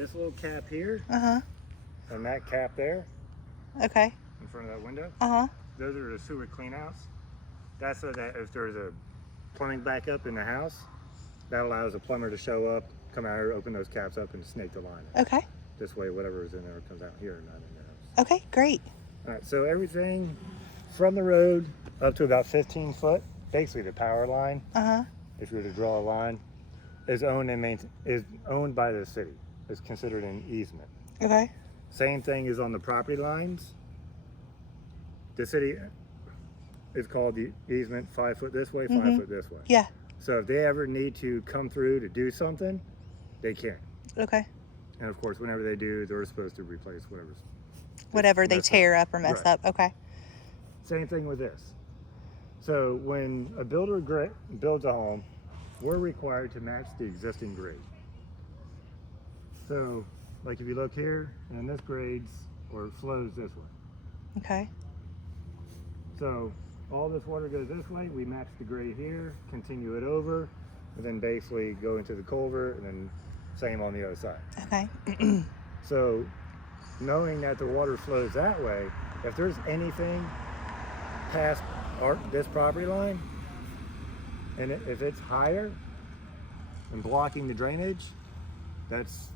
this little cap here Uh-huh. and that cap there Okay. in front of that window, Uh-huh. those are the sewer cleanouts. That's so that if there's a plumbing backup in the house, that allows a plumber to show up, come out here, open those caps up, and snake the line in. Okay. This way, whatever is in there comes out here, not in the house. Okay, great. All right, so everything from the road up to about 15 foot, basically the power line, Uh-huh. if you were to draw a line, is owned and is owned by the city. It's considered an easement. Okay. Same thing is on the property lines. The city is called the easement, 5 foot this way, 5 foot this way. Yeah. So if they ever need to come through to do something, they can. Okay. And of course, whenever they do, they're supposed to replace Whatever they tear up or mess Right. up. Okay. Same thing with this. So when a builder builds a home, we're required to match the existing grade. So, like if you look here, and this grades or flows this way. Okay. So all this water goes this way, we match the grade here, continue it over, and then basically go into the culvert, and then same on the other side. Okay. So knowing that the water flows that way, if there's anything past this property line, and if it's higher and blocking the drainage, that's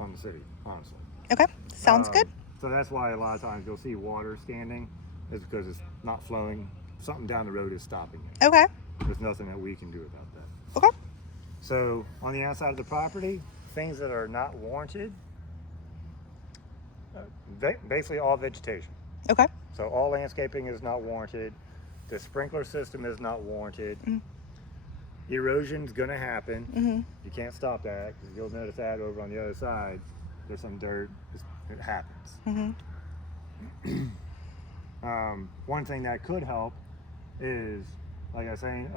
on the city, honestly. Okay. Sounds good. So that's why a lot of times you'll see water standing, is because it's not flowing. Something down the road is stopping it. Okay. There's nothing that we can do about that. Okay. So on the outside of the property, things that are not warranted, basically all vegetation. Okay. So all landscaping is not warranted. The sprinkler system is not warranted. Erosion's gonna happen. You can't stop that, because you'll notice that over on the other side, there's some dirt. It happens. One thing that could help is, like I was saying,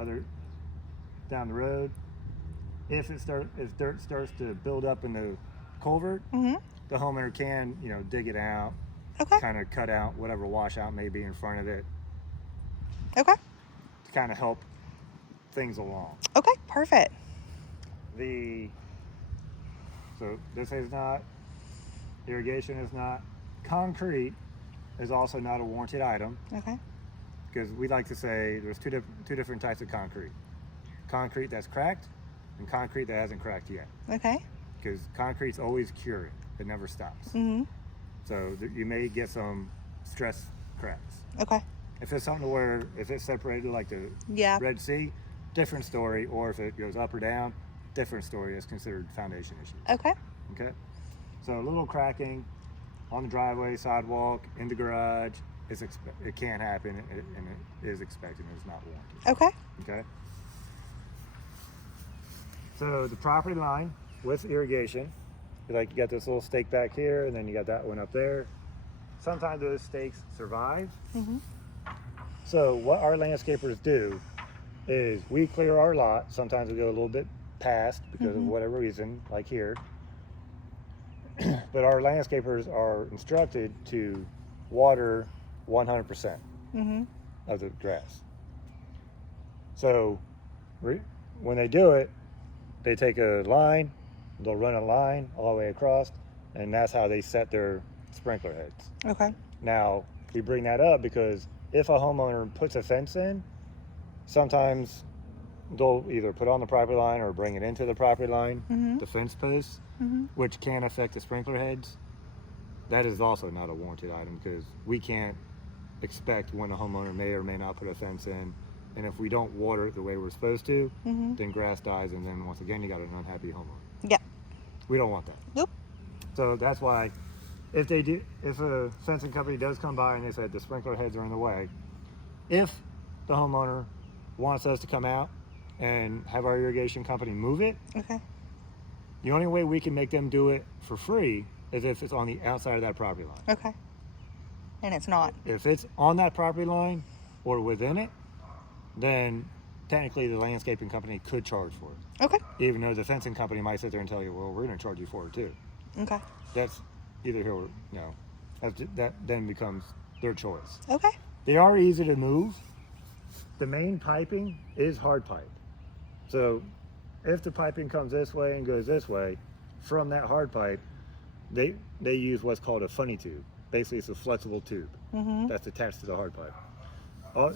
down the road, if dirt starts to build up in the culvert, the homeowner can, dig it out, Okay. kind of cut out whatever washout may be in front of it Okay. to kind of help things along. Okay. Perfect. So this is not, irrigation is not, concrete is also not a warranted item, Okay. because we like to say there's two different types of concrete. Concrete that's cracked and concrete that hasn't cracked yet. Okay. Because concrete's always curing. It never stops. So you may get some stress cracks. Okay. If it's something where, if it's separated like the Yeah. Red Sea, different story. Or if it goes up or down, different story. It's considered foundation issues. Okay. Okay? So a little cracking on the driveway, sidewalk, in the garage, it can happen, and it is expected, and it's not warranted. Okay. Okay? So the property line with irrigation, you got this little stake back here, and then you got that one up there. Sometimes those stakes survive. So what our landscapers do is we clear our lot. Sometimes we go a little bit past because of whatever reason, like here. But our landscapers are instructed to water 100% of the grass. So when they do it, they take a line, they'll run a line all the way across, and that's how they set their sprinkler heads. Okay. Now, we bring that up because if a homeowner puts a fence in, sometimes they'll either put on the property line or bring it into the property line, the fence posts, which can affect the sprinkler heads. That is also not a warranted item, because we can't expect when a homeowner may or may not put a fence in, and if we don't water it the way we're supposed to, then grass dies, and then once again you got an unhappy homeowner. Yeah. We don't want that. Nope. So that's why if a fencing company does come by and they said the sprinkler heads are in the way, if the homeowner wants us to come out and have our irrigation company move it, Okay. the only way we can make them do it for free is if it's on the outside of that property line. Okay. And it's not. If it's on that property line or within it, then technically the landscaping company could charge for it. Okay. Even though the fencing company might sit there and tell you, well, we're going to charge you for it too. Okay. That's either here or no. That then becomes their choice. Okay. They are easy to move. The main piping is hard pipe. So if the piping comes this way and goes this way, from that hard pipe, they use what's called a funny tube. Basically, it's a flexible tube that's attached to the hard pipe.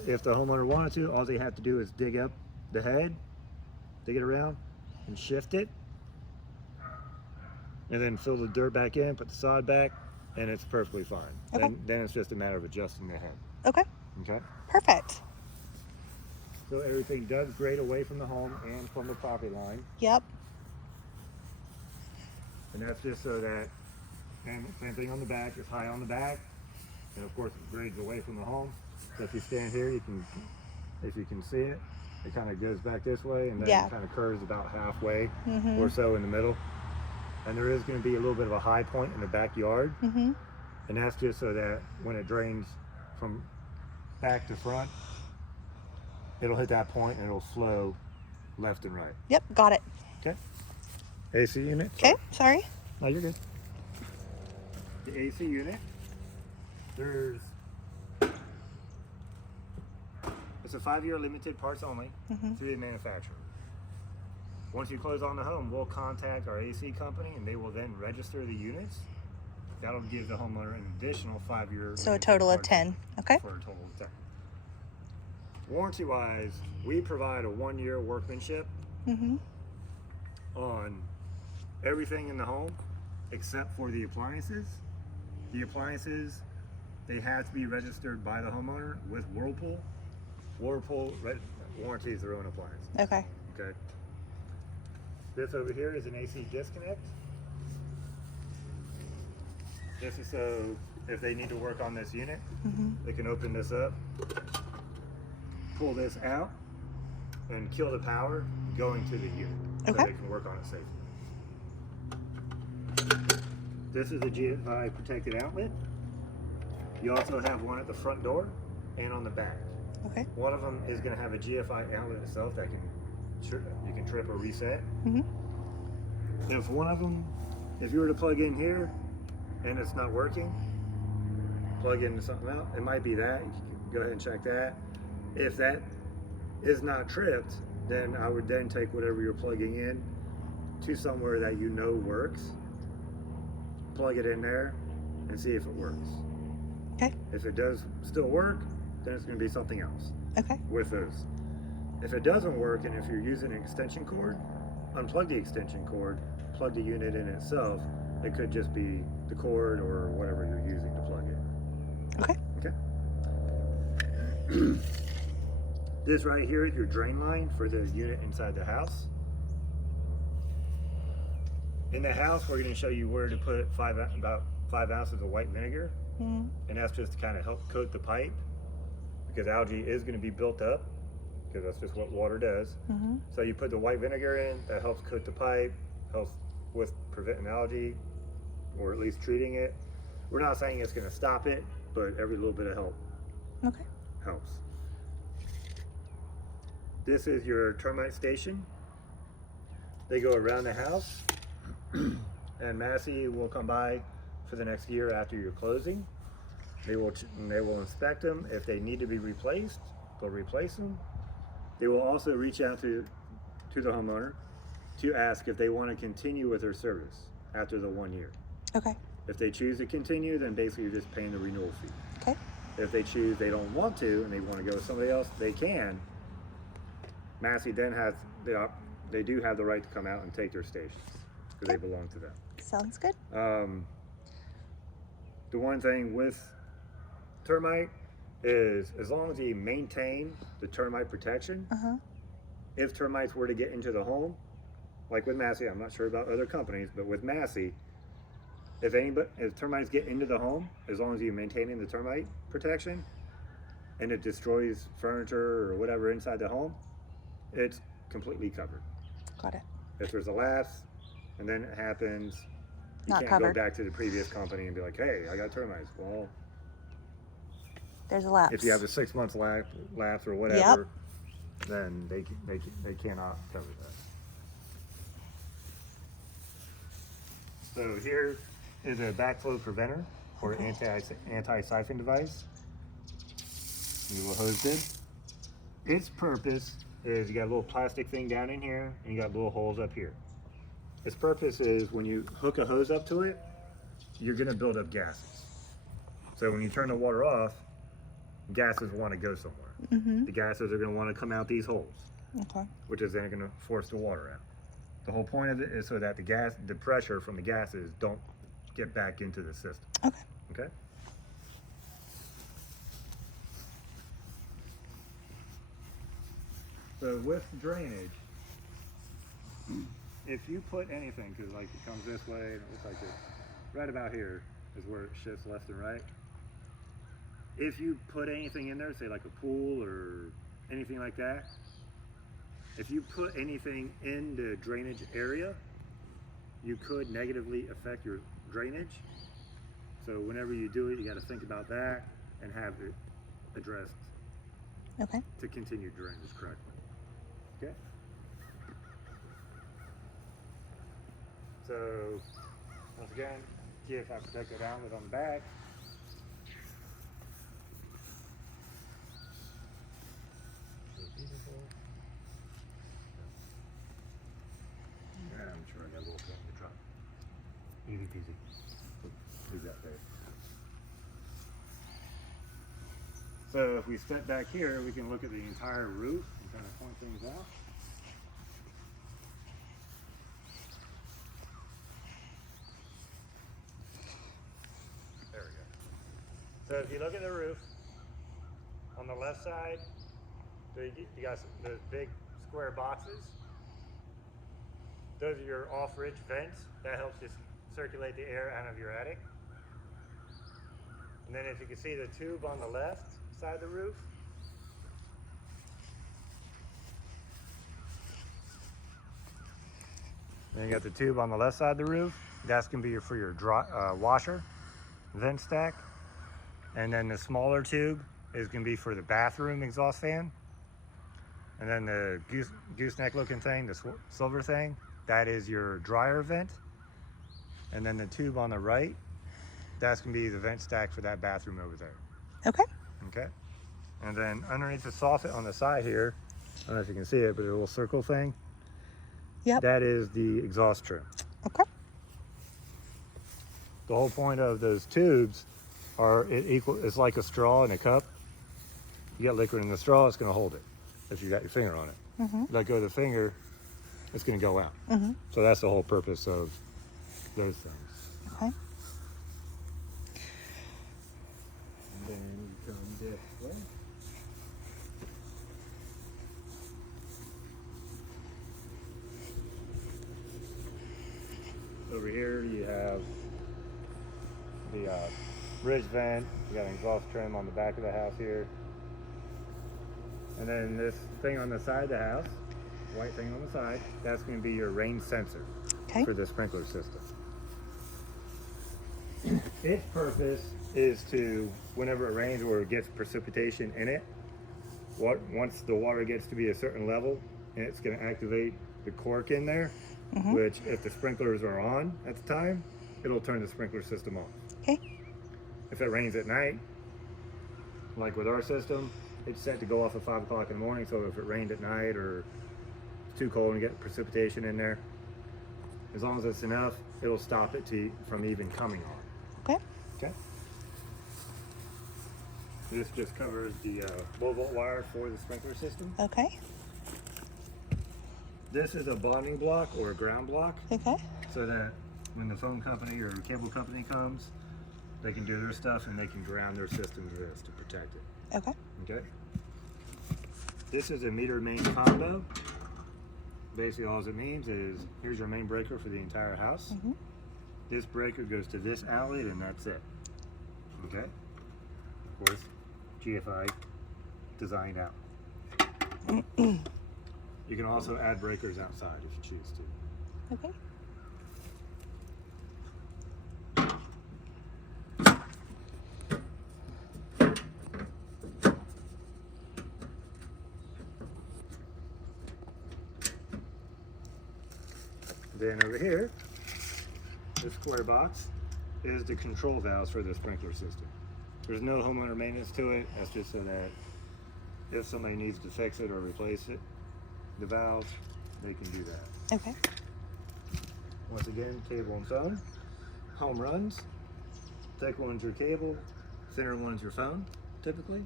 If the homeowner wanted to, all they have to do is dig up the head, dig it around, and shift it, and then fill the dirt back in, put the sod back, and it's perfectly fine. Okay. Then it's just a matter of adjusting the head. Okay. Okay. Perfect. So everything does grade away from the home and from the property line. Yep. And that's just so that, and same thing on the back, it's high on the back, and of course it grades away from the home. So if you stand here, you can, if you can see it, it kind of goes back this way, and then it kind of curves about halfway or so in the middle. And there is going to be a little bit of a high point in the backyard, and that's just so that when it drains from back to front, it'll hit that point and it'll flow left and right. Yep, got it. Okay. AC unit. Okay, sorry. No, you're good. The AC unit, it's a 5-year limited parts only through the manufacturer. Once you close on the home, we'll contact our AC company and they will then register the units. That'll give the homeowner an additional 5-year. So a total of 10. Okay. For a total of 10. Warranty wise, we provide a 1-year workmanship on everything in the home except for the appliances. The appliances, they have to be registered by the homeowner with Whirlpool. Whirlpool warranties their own appliance. Okay. Okay. This over here is an AC disconnect. This is so if they need to work on this unit, they can open this up, pull this out, and kill the power going to the unit so they can work on it safely. This is a GFI protected outlet. You also have one at the front door and on the back. Okay. One of them is going to have a GFI outlet itself that you can trip or reset. If one of them, if you were to plug in here and it's not working, plug into something else, it might be that. You can go ahead and check that. If that is not tripped, then I would then take whatever you're plugging in to somewhere that you know works, plug it in there, and see if it works. Okay. If it does still work, then it's going to be something else. Okay. With those. If it doesn't work, and if you're using an extension cord, unplug the extension cord, plug the unit in itself. It could just be the cord or whatever you're using to plug it. Okay. Okay. This right here is your drain line for the unit inside the house. In the house, we're going to show you where to put about 5 ounces of white vinegar, and that's just to kind of help coat the pipe, because algae is going to be built up, because that's just what water does. So you put the white vinegar in, that helps coat the pipe, helps with preventing algae, or at least treating it. We're not saying it's going to stop it, but every little bit of help helps. This is your termite station. They go around the house, and Massey will come by for the next year after your closing. They will inspect them. If they need to be replaced, they'll replace them. They will also reach out to the homeowner to ask if they want to continue with their service after the 1 year. Okay. If they choose to continue, then basically you're just paying the renewal fee. Okay. If they choose they don't want to and they want to go with somebody else, they can. Massey then has they do have the right to come out and take their stations because they belong to them. Sounds good. The one thing with termite is as long as you maintain the termite protection, if termites were to get into the home, like with Massey, I'm not sure about other companies, but with Massey, if termites get into the home, as long as you're maintaining the termite protection and it destroys furniture or whatever inside the home, it's completely covered. Got it. If there's a lapse and then it happens, you Not can't covered. go back to the previous company and be like, hey, I got termites. Well, There's a lapse. if you have a 6 month lapse or whatever, then they cannot cover that. So here is a backflow preventer or anti-siphon device. You will hose it. Its purpose is you got a little plastic thing down in here and you got little holes up here. Its purpose is when you hook a hose up to it, you're going to build up gases. So when you turn the water off, gases want to go somewhere. The gases are going to want to come out these holes, which is then going to force the water out. The whole point of it is so that the pressure from the gases don't get back into the system. Okay? So with drainage, if you put anything, because like it comes this way and it looks like it, right about here is where it shifts left and right. If you put anything in there, say like a pool or anything like that, if you put anything in the drainage area, you could negatively affect your drainage. So whenever you do it, you got to think about that and have it addressed to continue drainage correctly. Okay? So once again, GFI protected outlet on the back. I'm sure I got a little bit in the truck. Easy peasy. Leave that there. So if we step back here, we can look at the entire roof and kind of point things out. There we go. So if you look at the roof, on the left side, you got those big square boxes. Those are your off-ridge vents. That helps just circulate the air out of your attic. And then if you can see the tube on the left side of the roof, then you got the tube on the left side of the roof. That's going to be for your washer, vent stack. And then the smaller tube is going to be for the bathroom exhaust fan. And then the gooseneck looking thing, the silver thing, that is your dryer vent. And then the tube on the right, that's going to be the vent stack for that bathroom over there. Okay. And then underneath the soffit on the side here, I don't know if you can see it, but a little circle thing. That is the exhaust trim. The whole point of those tubes are it's like a straw in a cup. You got liquid in the straw, it's going to hold it if you got your finger on it. Let go of the finger, it's going to go out. So that's the whole purpose of those things. And then you come this way. Over here you have the ridge vent. You got an exhaust trim on the back of the house here. And then this thing on the side of the house, white thing on the side, that's going to be your rain sensor for the sprinkler system. Its purpose is to, whenever it rains or it gets precipitation in it, once the water gets to be a certain level, it's going to activate the cork in there, which if the sprinklers are on at the time, it'll turn the sprinkler system on. If it rains at night, like with our system, it's set to go off at 5 o'clock in the morning, so if it rained at night or it's too cold and you get precipitation in there, as long as it's enough, it'll stop it from even coming on. Okay. This just covers the low volt wire for the sprinkler system. This is a bonding block or a ground block. So that when the phone company or cable company comes, they can do their stuff and they can ground their system to this to protect it. Okay. This is a meter main combo. Basically all it means is here's your main breaker for the entire house. This breaker goes to this outlet and that's it. Okay. Of course, GFI designed out. You can also add breakers outside if you choose to. Then over here, this square box is the control valves for the sprinkler system. There's no homeowner maintenance to it. That's just so that if somebody needs to fix it or replace it, the valves, they can do that. Once again, cable and phone, home runs, thick one's your cable, thinner one's your phone, typically.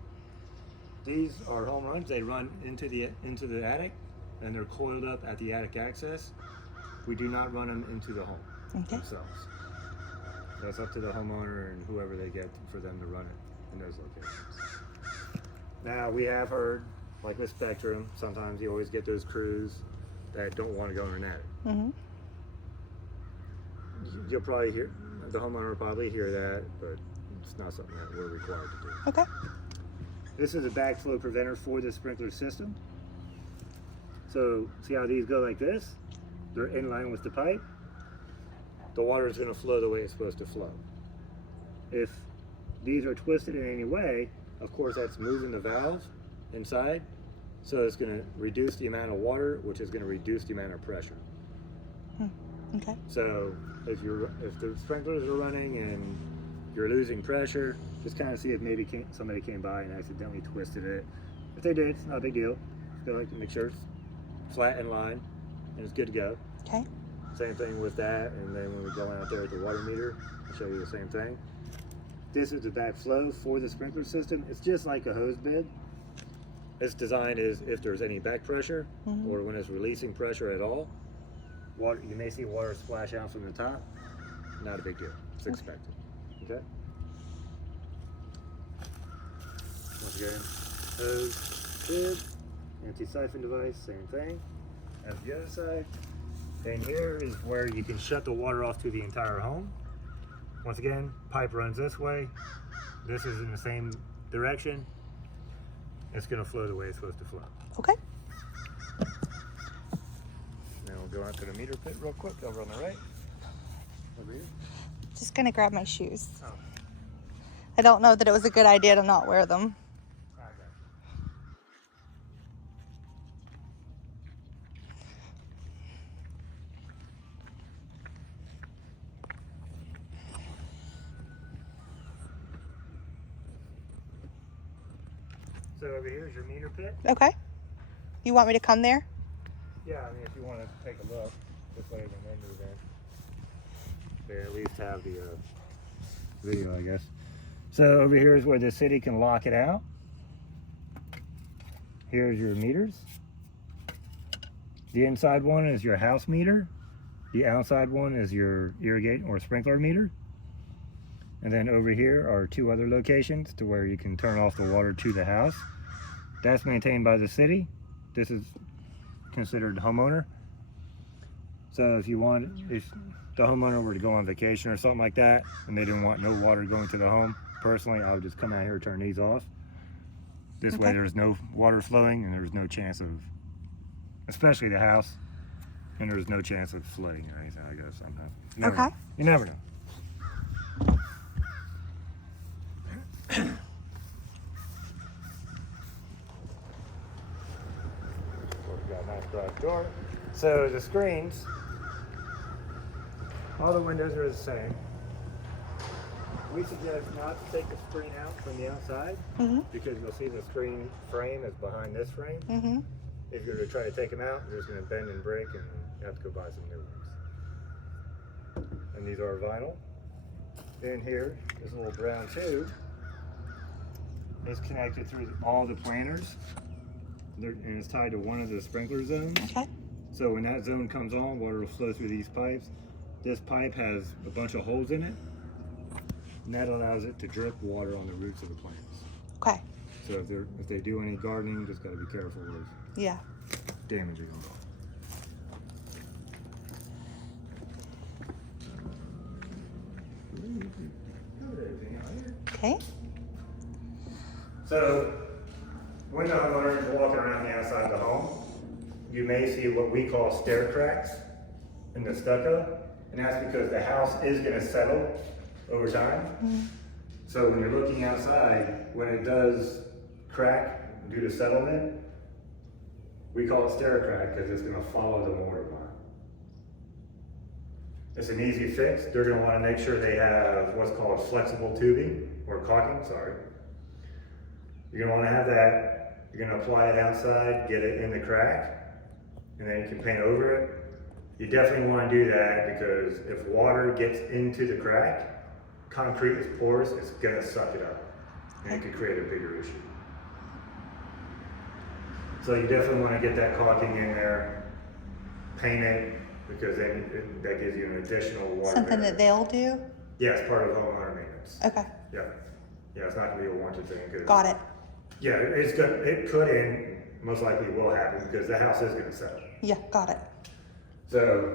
These are home runs. They run into the attic, and they're coiled up at the attic access. We do not run them into the home themselves. That's up to the homeowner and whoever they get for them to run it in those locations. Now, we have heard, like with Spectrum, sometimes you always get those crews that don't want to go in an attic. You'll probably hear, the homeowner will probably hear that, but it's not something that we're required to do. Okay. This is a backflow preventer for the sprinkler system. So, see how these go like this? They're in line with the pipe. The water is going to flow the way it's supposed to flow. If these are twisted in any way, of course that's moving the valve inside, so it's going to reduce the amount of water, which is going to reduce the amount of pressure. Okay. So if the sprinklers are running and you're losing pressure, just kind of see if maybe somebody came by and accidentally twisted it. If they did, it's not a big deal. They like to make sure it's flat in line and it's good to go. Okay. Same thing with that, and then when we go out there with the water meter, I'll show you the same thing. This is the backflow for the sprinkler system. It's just like a hose bed. It's designed as if there's any back pressure or when it's releasing pressure at all. Water, you may see water splash out from the top. Not a big deal. It's expected. Okay. Once again, hose, bib, anti-siphon device, same thing as the other side. And here is where you can shut the water off to the entire home. Once again, pipe runs this way. This is in the same direction. It's going to flow the way it's supposed to flow. Okay. Now we'll go out to the meter pit real quick over on the right. Over here. Just gonna grab my shoes. Oh. I don't know that it was a good idea to not wear them. So over here is your meter pit. Okay. You want me to come there? Yeah, I mean, if you want to take a look, this way when they move in, they at least have the video, I guess. So over here is where the city can lock it out. Here's your meters. The inside one is your house meter. The outside one is your irrigate or sprinkler meter. And then over here are two other locations to where you can turn off the water to the house. That's maintained by the city. This is considered homeowner. So if the homeowner were to go on vacation or something like that and they didn't want no water going to the home, personally I would just come out here and turn these off. This way there's no water flowing and there's no chance of, especially the house, and there's no chance of flooding or anything like that. Sometimes. You never know. Got a nice garage door. So the screens, all the windows are the same. We suggest not to take the screen out from the outside because you'll see the screen frame is behind this frame. If you're to try to take them out, they're just going to bend and break and you have to go buy some new ones. And these are vinyl. In here, this little brown tube is connected through all the planters. And it's tied to one of the sprinkler zones. Okay. So when that zone comes on, water will flow through these pipes. This pipe has a bunch of holes in it, and that allows it to drip water on the roots of the plants. Okay. So if they do any gardening, just got to be careful with damaging them. Okay. So when the homeowner is walking around the outside of the home, you may see what we call stair cracks in the stucco, and that's because the house is going to settle over time. So when you're looking outside, when it does crack due to settlement, we call it stair crack because it's going to follow the mortar line. It's an easy fix. They're going to want to make sure they have what's called flexible tubing, or caulking, sorry. You're going to want to have that. You're going to apply it outside, get it in the crack, and then you can paint over it. You definitely want to do that because if water gets into the crack, concrete is porous, it's gonna suck it up, and it could create a bigger issue. So you definitely want to get that caulking in there, paint it, because then that gives you an additional water Something barrier. that they'll do? Yeah, it's part of homeowner maintenance. Okay, Yeah, yeah, it's not gonna be a warranted thing. got it. Yeah, it could and most likely will happen because the house is gonna sell. Yeah, got it. So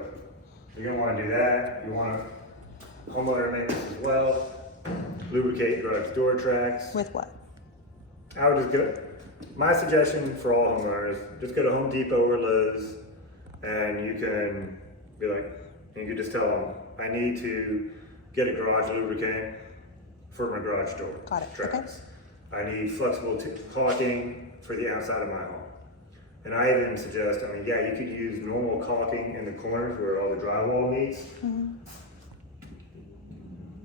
you're gonna want to do that. You want to homeowner maintenance as well. Lubricate garage door tracks. With what? I would just go. My suggestion for all homeowners: just go to Home Depot or Lowe's, and you can be like, and you can just tell them, I need to get a garage lubricant for my garage door Got it. tracks. I need flexible caulking for the outside of my home. And I even suggest, I mean, yeah, you could use normal caulking in the corners where all the drywall meets,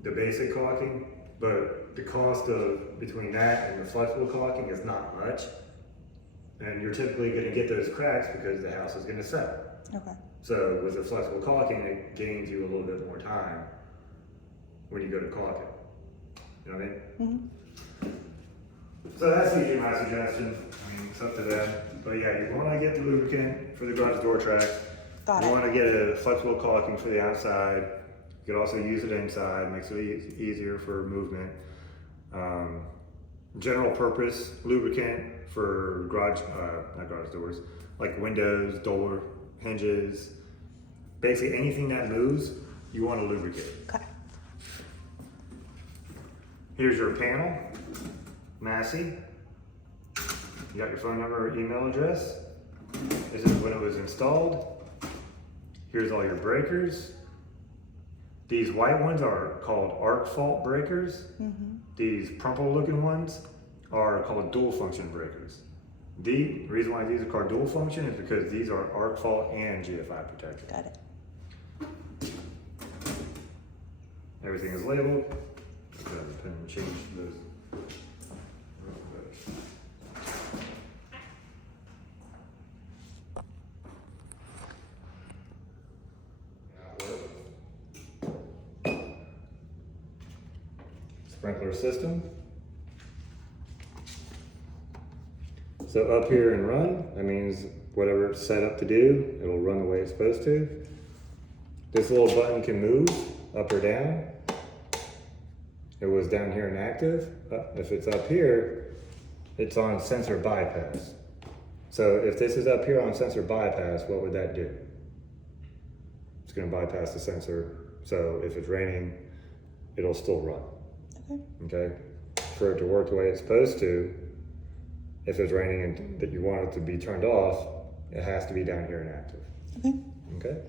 the basic caulking, but the cost of between that and the flexible caulking is not much. And you're typically going to get those cracks because the house is going to sell. Okay. So with the flexible caulking, it gains you a little bit more time when you go to caulk it. You know what I mean? So that's usually my suggestion. I mean, it's up to them. But yeah, you want to get the lubricant for the garage door track. Got You it. want to get a flexible caulking for the outside. You could also use it inside, makes it easier for movement. General purpose lubricant for not garage doors, like windows, door, hinges. Basically anything that moves, you want to lubricate. Okay. Here's your panel, Massey. You got your phone number or email address. This is when it was installed. Here's all your breakers. These white ones are called arc fault breakers. These purple looking ones are called dual function breakers. The reason why these are called dual function is because these are arc fault and GFI protected. Got it. Everything is labeled. Grab the pen and change those. Sprinkler system. So up here and run, that means whatever it's set up to do, it'll run the way it's supposed to. This little button can move up or down. It was down here in active. If it's up here, it's on sensor bypass. So if this is up here on sensor bypass, what would that do? It's going to bypass the sensor. So if it's raining, it'll still run. Okay. For it to work the way it's supposed to, if it's raining and that you want it to be turned off, it has to be down here in active. Okay.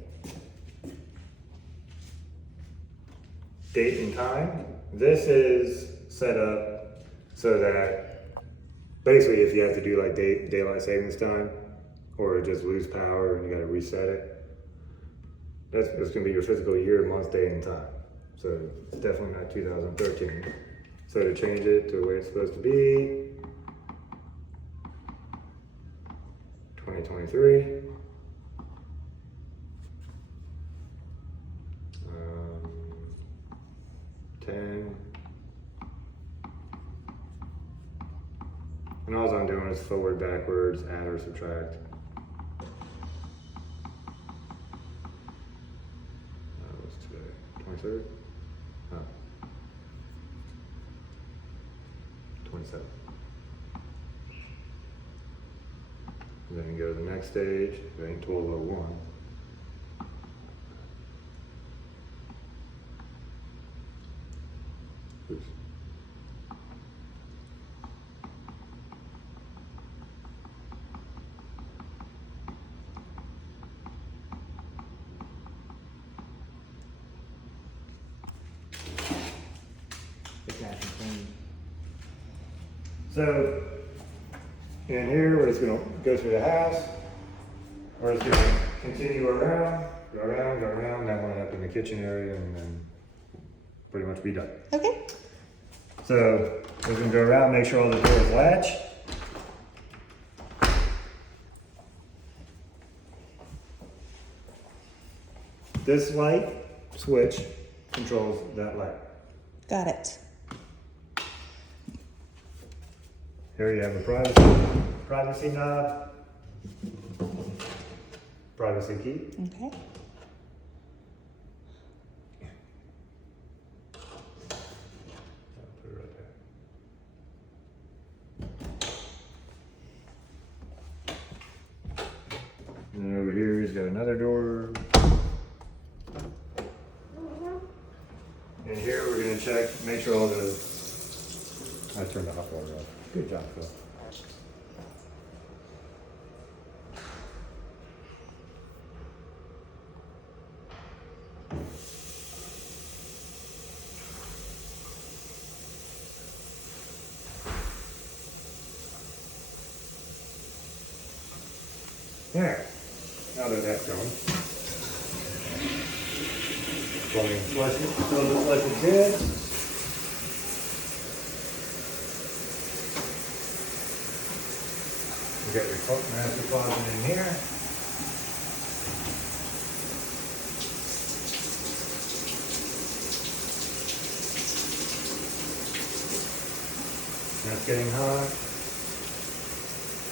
Date and time. This is set up so that basically if you have to do like daylight savings time or just lose power and you got to reset it, that's going to be your physical year, month, day, and time. So it's definitely not 2013. So to change it to the way it's supposed to be, 2023. 10. And all I'm doing is forward, backwards, add or subtract. What's today? 23rd? Oh. 27. And then you go to the next stage, it ain't 1201. Oops. So in here, we're just going to go through the house. We're just going to continue around, go around. That one up in the kitchen area, and then pretty much be done. Okay. So we're going to go around, make sure all the doors latch. This light switch controls that light. Got it. Here you have a privacy knob, privacy key. Okay. Put it right there. And then over here, he's got another door. And here we're gonna check, make sure all the, I turned the hot water off. Good job, Phil. There, now that that's going. Plumbing flushing, still looks like it's good. You got your master closet in here. That's getting hot.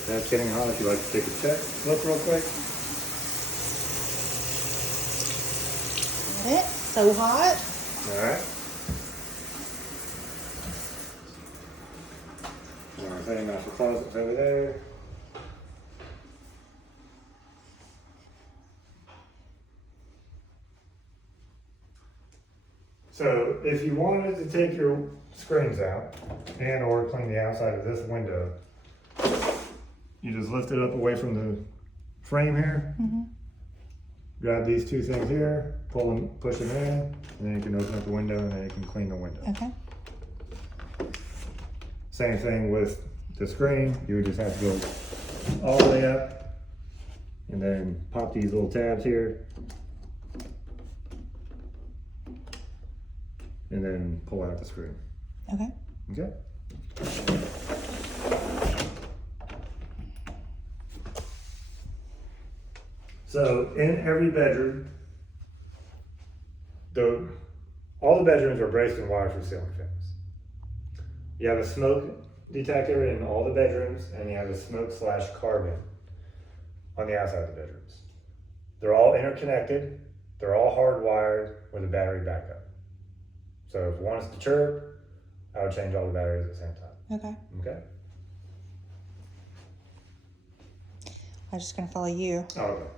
That's getting hot. If you'd like to take a check, look real quick. Got it. So hot. Alright. Our thing, master closet's over there. So if you wanted to take your screens out and or clean the outside of this window, you just lift it up away from the frame here. Grab these two things here, pull them, push them in, and then you can open up the window and then you can clean the window. Okay. Same thing with the screen. You would just have to go all the way up and then pop these little tabs here. And then pull out the screen. Okay. Okay? So in every bedroom, all the bedrooms are braced and wired for ceiling fans. You have a smoke detector in all the bedrooms, and you have a smoke/carbon on the outside of the bedrooms. They're all interconnected. They're all hardwired with a battery backup. So if one is to chirp, I would change all the batteries at the same time. Okay. Okay? I'm just gonna follow you. Oh, okay.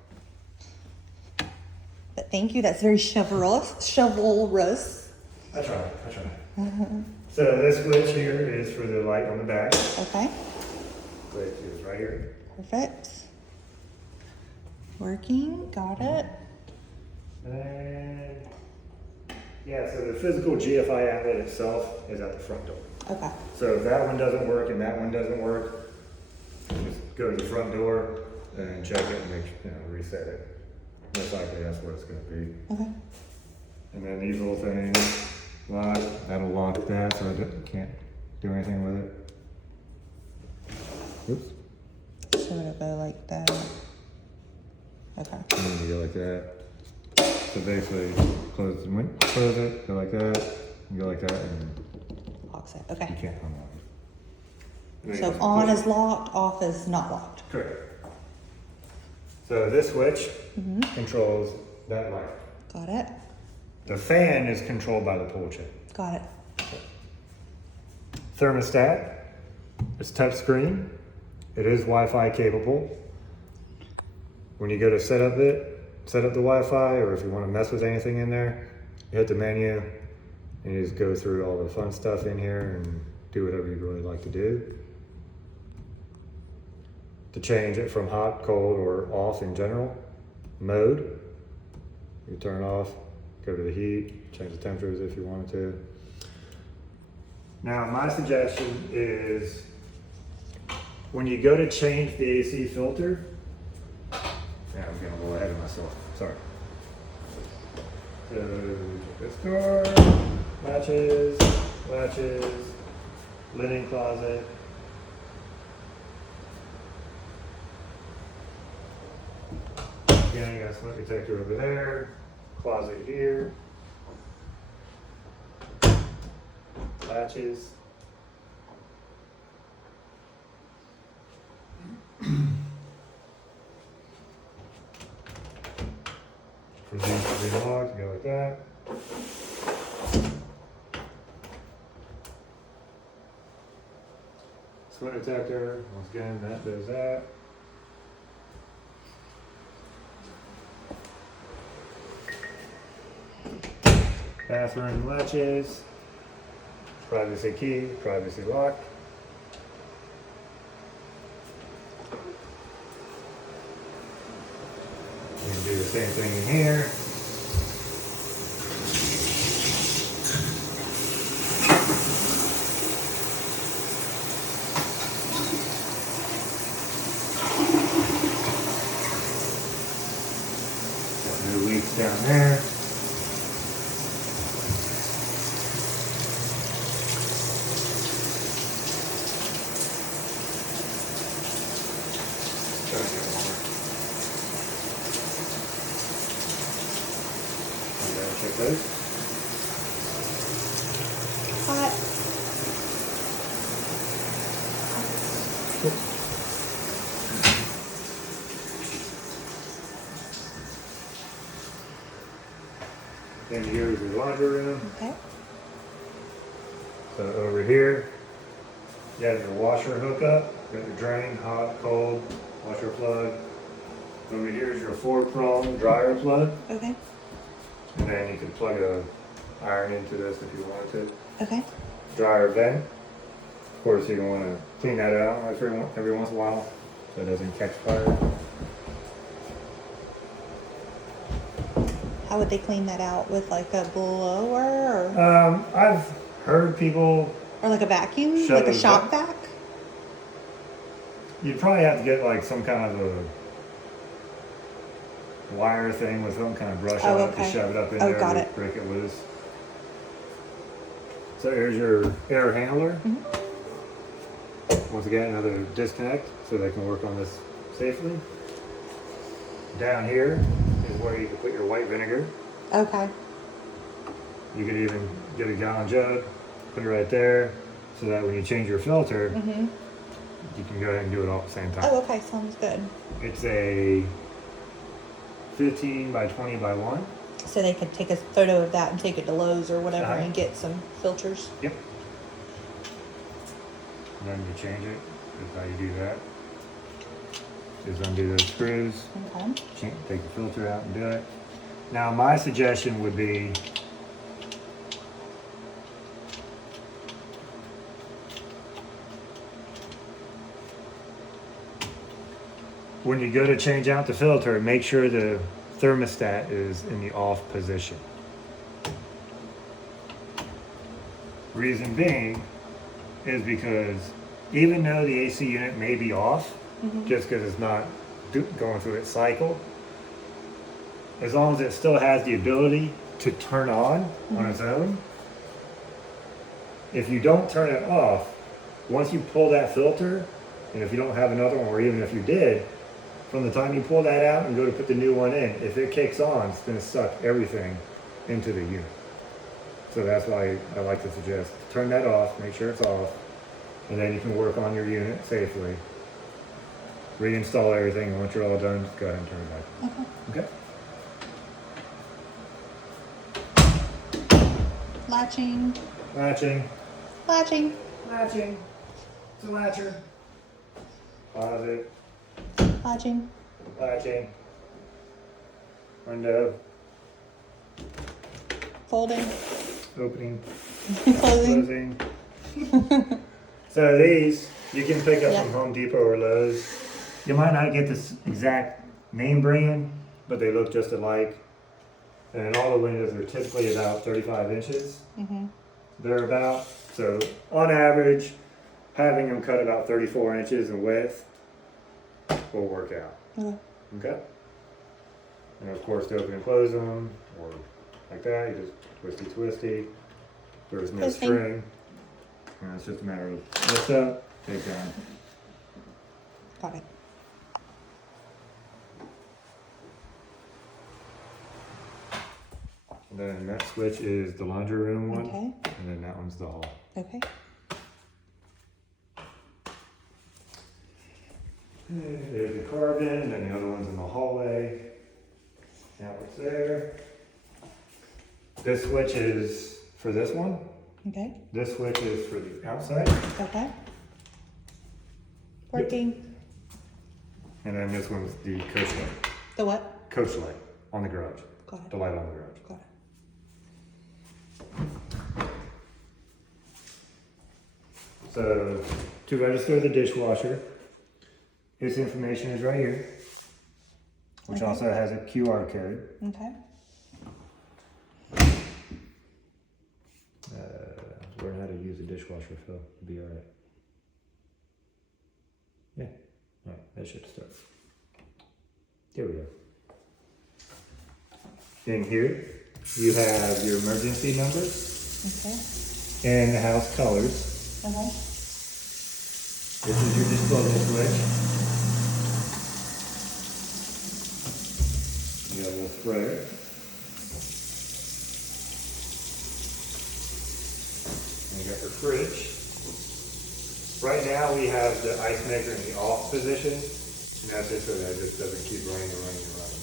But thank you. That's very chivalrous. I try. So this switch here is for the light on the back. Okay. Switch is right here. Perfect. Working. Got it. And yeah, so the physical GFI outlet itself is at the front door. Okay. So if that one doesn't work and that one doesn't work, just go to the front door and check it and reset it. Most likely that's what it's going to be. Okay. And then these little things, lock, that'll lock that so it can't do anything with it. Oops. So it'll go like that. Okay. And then you go like that. So basically, close it, go like that, and go like that, and Locks it. Okay. you can't unlock it. So on is locked, off is not locked. Correct. So this switch controls that light. Got it. The fan is controlled by the pull chain. Got it. Thermostat, it's touch screen. It is Wi-Fi capable. When you go to set up the Wi-Fi, or if you want to mess with anything in there, you hit the menu and you just go through all the fun stuff in here and do whatever you'd really like to do. To change it from hot, cold, or off in general mode, you turn off, go to the heat, change the temperatures if you wanted to. Now, my suggestion is when you go to change the AC filter, yeah, I'm getting a little ahead of myself, sorry. So, this door, latches, linen closet. Again, you got a smoke detector over there, closet here. latches. For these to be locked, go like that. Square detector, once again, that does that. Bathroom latches, privacy key, privacy lock. We can do the same thing in here. Got no leaks down there. Check those. Hot. Then here's your laundry room. Okay. So over here, you have your washer hookup, got your drain, hot, cold, washer plug. Over here is your 4-prong dryer plug. Okay. And then you can plug a iron into this if you wanted to. Okay. Dryer vent. Of course, you want to clean that out every once in a while so it doesn't catch fire. How would they clean that out? With like a blower or, I've heard people, or like a vacuum? Shut Like a it shop down. vac? you'd probably have to get like some kind of a wire thing with some kind of brush Oh, on it okay. to shove it up in Oh, there got to it. break it loose. So here's your air handler. Once again, another disconnect so they can work on this safely. Down here is where you can put your white vinegar. Okay. You could even get a gallon jug, put it right there, so that when you change your filter, you can go ahead and do it all at the same time. Oh, okay. Sounds good. It's a 15 by 20 by 1. So they could take a photo of that and take it to Lowe's or whatever Uh-huh. and get some filters. Yep. And then you change it. That's how you do that. Just undo those screws. Okay. Take the filter out and do it. Now my suggestion would be when you go to change out the filter, make sure the thermostat is in the off position. Reason being is because even though the AC unit may be off, just because it's not going through its cycle, as long as it still has the ability to turn on its own, if you don't turn it off, once you pull that filter, and if you don't have another one, or even if you did, from the time you pull that out and go to put the new one in, if it kicks on, it's going to suck everything into the unit. So that's why I like to suggest turn that off, make sure it's off, and then you can work on your unit safely. Reinstall everything, and once you're all done, just go ahead and turn it back. Okay? Latching. Latching. Latching. Latching. It's a latcher. Pause it. Latching. Latching. Window. Folding. Opening. Closing. Closing. So these you can pick up Yeah. from Home Depot or Lowe's. You might not get this exact name brand, but they look just alike. And all the windows are typically about 35 inches. They're about. So on average, having them cut about 34 inches in width will work out. Okay? And of course, to open and close them, or like that, you just twisty. There's no Twisting. string. And it's just a matter of lift up, take down. Got it. And then that switch is the laundry room one. Okay. And then that one's the hall. Okay. There's the carbon, and then the other one's in the hallway. Outlets there. This switch is for this one. Okay. This switch is for the outside. Okay. Working. And then this one's the coach light. The what? Coach light on the garage. Got it. The light on the garage. Got it. So to register the dishwasher, this information is right here, which Okay. also has a QR code. Okay. Learn how to use a dishwasher, Phil. You'll be all right. Yeah. All right, that should start. There we go. In here, you have your emergency numbers Okay. and the house colors. Okay. This is your disposal switch. You have a little sprayer. And you got your fridge. Right now we have the ice maker in the off position, and that's just so that it just doesn't keep running and running and running.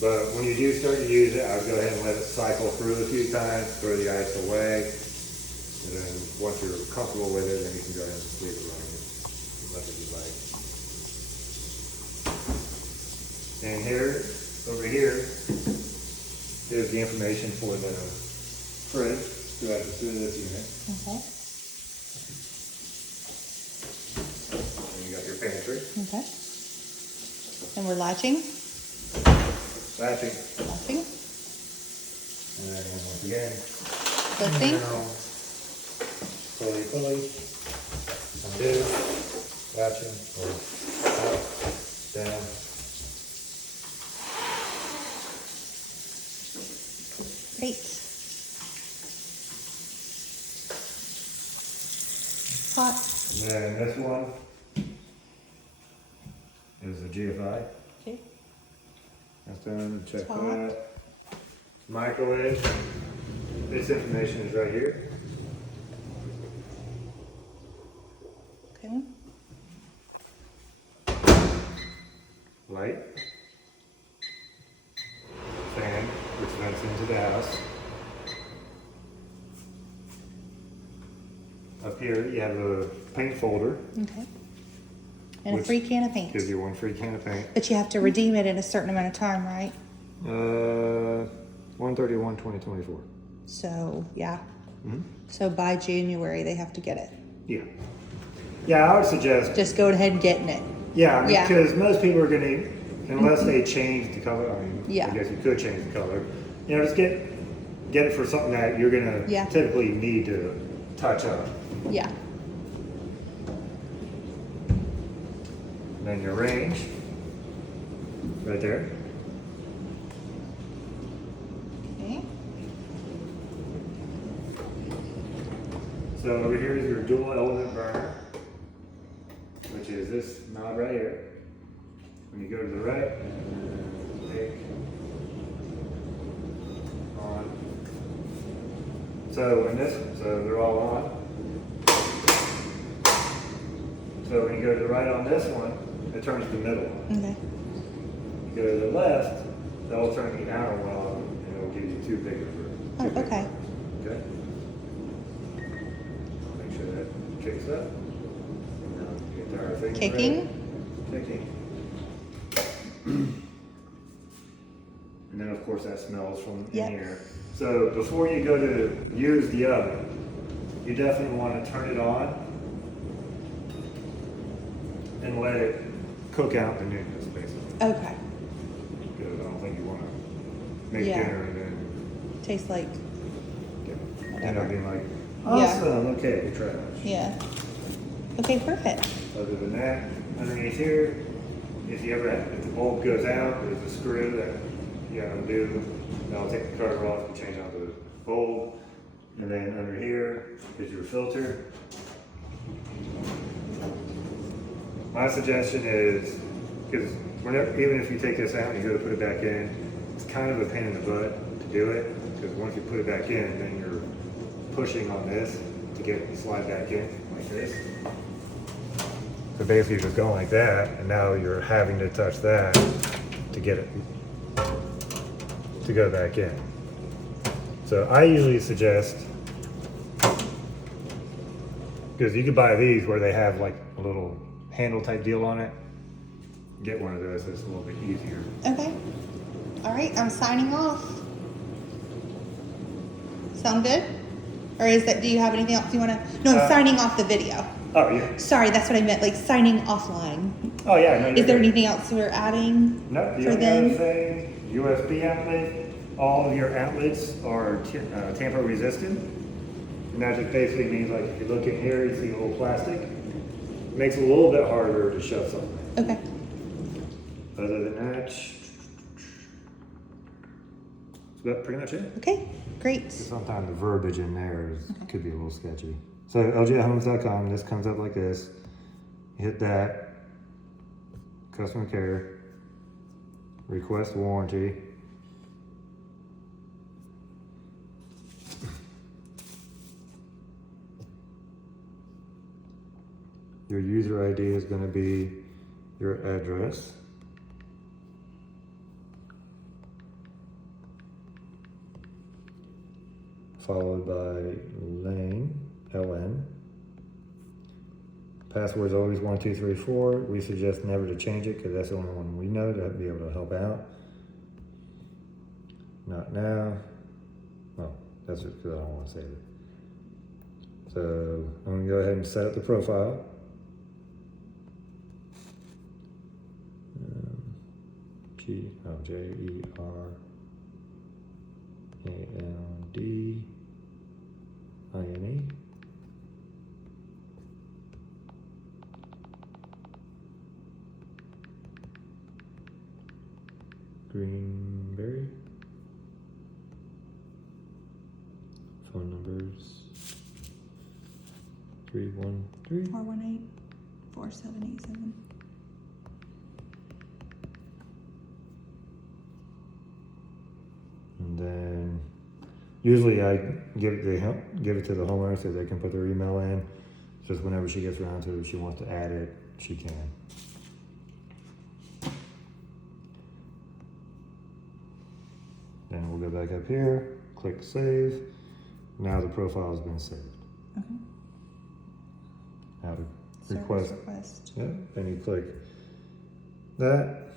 But when you do start to use it, I'll go ahead and let it cycle through a few times, throw the ice away, and then once you're comfortable with it, then you can go ahead and leave it running as much as you like. And here, over here, is the information for the fridge throughout this unit. Okay. And you got your pantry. Okay. And we're latching. Latching. Latching. And then once again, Lifting. down, pulley, undo, latching, or up, down. Great. Hot. And then this one is a GFI. Okay. That's done, check Hot. that. Microwave. This information is right here. Okay. Light. Fan, which vents into the house. Up here, you have a paint folder. Okay. And a Which free can of paint. Gives you one free can of paint. But you have to redeem it in a certain amount of time, right? 1/31/2024. So, yeah. Mhm. So by January, they have to get it. Yeah. Yeah, I would suggest. Just go ahead and getting it. Yeah, Yeah. because most people are gonna, unless they change the color. I mean, Yeah. I guess you could change the color. You know, just get it for something that you're gonna Yeah. typically need to touch up. Yeah. And then your range, right there. Okay. So over here is your dual element burner, which is this knob right here. When you go to the right, take on. So they're all on. So when you go to the right on this one, it turns the middle on. Okay. You go to the left, that'll turn the outer one on, and it'll give you two bigger. Oh, okay. Okay. Make sure that kicks up. Now the entire thing. Kicking. Kicking. And then of course that smells from Yep. in here. So before you go to use the oven, you definitely want to turn it on and let it cook out the newness, basically. Okay. Because I don't think you want to make Yeah. dinner and then Tastes like, end up being like, Yeah. awesome, okay, trash. yeah. Okay, perfect. Other than that, underneath here, if the bulb goes out, there's a screw that you gotta undo. That'll take the cover off and change out the bulb. And then under here is your filter. My suggestion is, because even if you take this out and you go to put it back in, it's kind of a pain in the butt to do it, because once you put it back in, then you're pushing on this to get it to slide back in like this. So basically you're just going like that, and now you're having to touch that to get it to go back in. So I usually suggest, because you could buy these where they have like a little handle type deal on it. Get one of those, it's a little bit easier. Okay. All right, I'm signing off. Sound good? Or is that, do you have anything else you want to? No, I'm signing off the video. Oh, yeah. Sorry, that's what I meant, like signing offline. Oh, yeah. No, Is there anything else we're adding No, the for only them? other thing, USB outlet. All of your outlets are tamper resistant. And that just basically means, like, if you look in here, you see a little plastic. It makes it a little bit harder to shove something. Okay. Other than that, that's pretty much it. Okay, great. Sometimes the verbiage in there could be a little sketchy. So LGIhomes.com, this comes up like this. You hit that, customer care, request warranty. Your user ID is going to be your address. Followed by lane, LN. Password is always 1234. We suggest never to change it because that's the only one we know to be able to help out. Not now. Well, that's just because I don't want to save it. So I'm going to go ahead and set up the profile. Jerandine. Greenberry. Phone numbers 313 418 4787. And then usually I give it to the homeowner so they can put their email in. Just whenever she gets around to it, if she wants to add it, she can. Then we'll go back up here, click save. Now the profile has been saved. Okay. Now the Service request. Yeah, then you click that.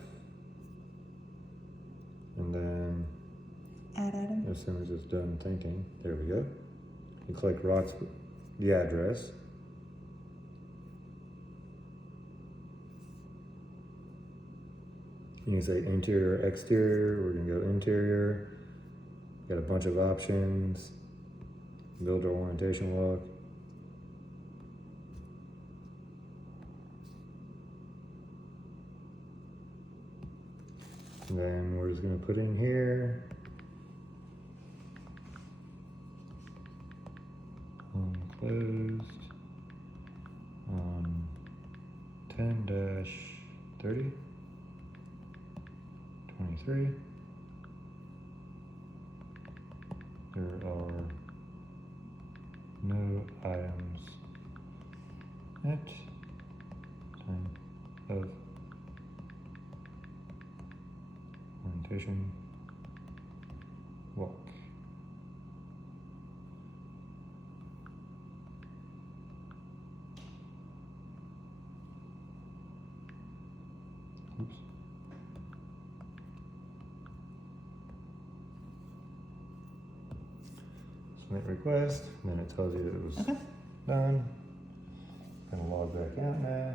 And then Add item. as soon as it's done thinking, there we go. You click the address. You can say interior, exterior. We're gonna go interior. Got a bunch of options. Builder orientation look. And then we're just gonna put in here. Closed on 10-30. 23. There are no items at time of orientation walk. Oops. Submit request, and then it tells you that it was done. Gonna log back out now.